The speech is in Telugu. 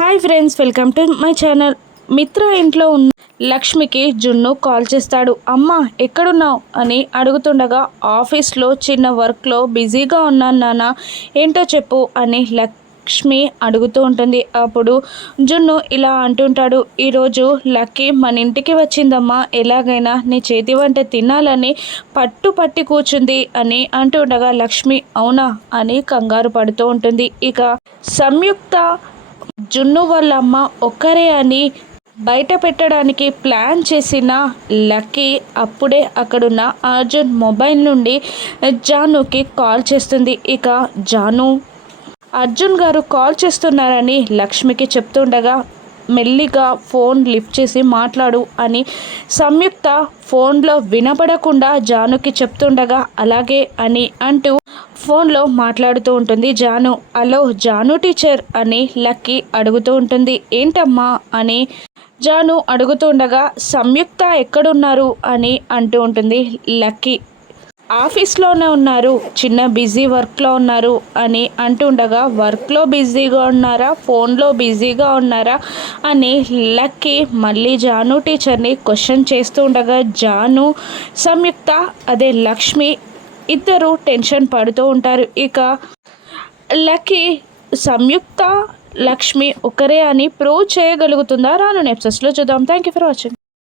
Hi friends, welcome to my channel. మిత్ర ఇంట్లో ఉన్న లక్ష్మికి జున్ను కాల్ చేస్తాడు. అమ్మ ఎక్కడున్నావు అని అడుగుతుండగా, ఆఫీస్లో చిన్న వర్క్లో బిజీగా ఉన్నాను నాన్న, ఏంటో చెప్పు అని లక్ష్మి అడుగుతూ ఉంటుంది. అప్పుడు జున్ను ఇలా అంటుంటాడు, ఈరోజు లక్కీ మన ఇంటికి వచ్చిందమ్మా, ఎలాగైనా నీ చేతి వంట తినాలని పట్టి కూర్చుంది అని అంటుండగా, లక్ష్మి అవునా అని కంగారు పడుతూ ఉంటుంది. ఇక సంయుక్త జున్ను వాళ్ళ అమ్మ ఒక్కరే అని బయట పెట్టడానికి ప్లాన్ చేసిన లక్కీ అప్పుడే అక్కడున్న అర్జున్ మొబైల్ నుండి జానుకి కాల్ చేస్తుంది. ఇక జాను అర్జున్ గారు కాల్ చేస్తున్నారని లక్ష్మికి చెప్తుండగా, మెల్లిగా ఫోన్ లిఫ్ట్ చేసి మాట్లాడు అని సంయుక్త ఫోన్లో వినపడకుండా జానుకి చెప్తుండగా, అలాగే అని అంటూ ఫోన్లో మాట్లాడుతూ ఉంటుంది జాను. హలో జాను టీచర్ అని లక్కీ అడుగుతూ ఉంటుంది. ఏంటమ్మా అని జాను అడుగుతుండగా, సంయుక్త ఎక్కడున్నారు అని అంటూ ఉంటుంది లక్కీ. ఆఫీస్లోనే ఉన్నారు, చిన్న బిజీ వర్క్లో ఉన్నారు అని అంటుండగా, వర్క్లో బిజీగా ఉన్నారా, ఫోన్లో బిజీగా ఉన్నారా అని లక్కీ మళ్ళీ జాను టీచర్ని క్వశ్చన్ చేస్తూ ఉండగా, జాను సంయుక్త అదే లక్ష్మి ఇద్దరు టెన్షన్ పడుతూ ఉంటారు. ఇక లక్కీ సంయుక్త లక్ష్మి ఒకరే అని ప్రూవ్ చేయగలుగుతుందా? రాను ఎపిసోడ్స్లో చూద్దాం. Thank you for watching.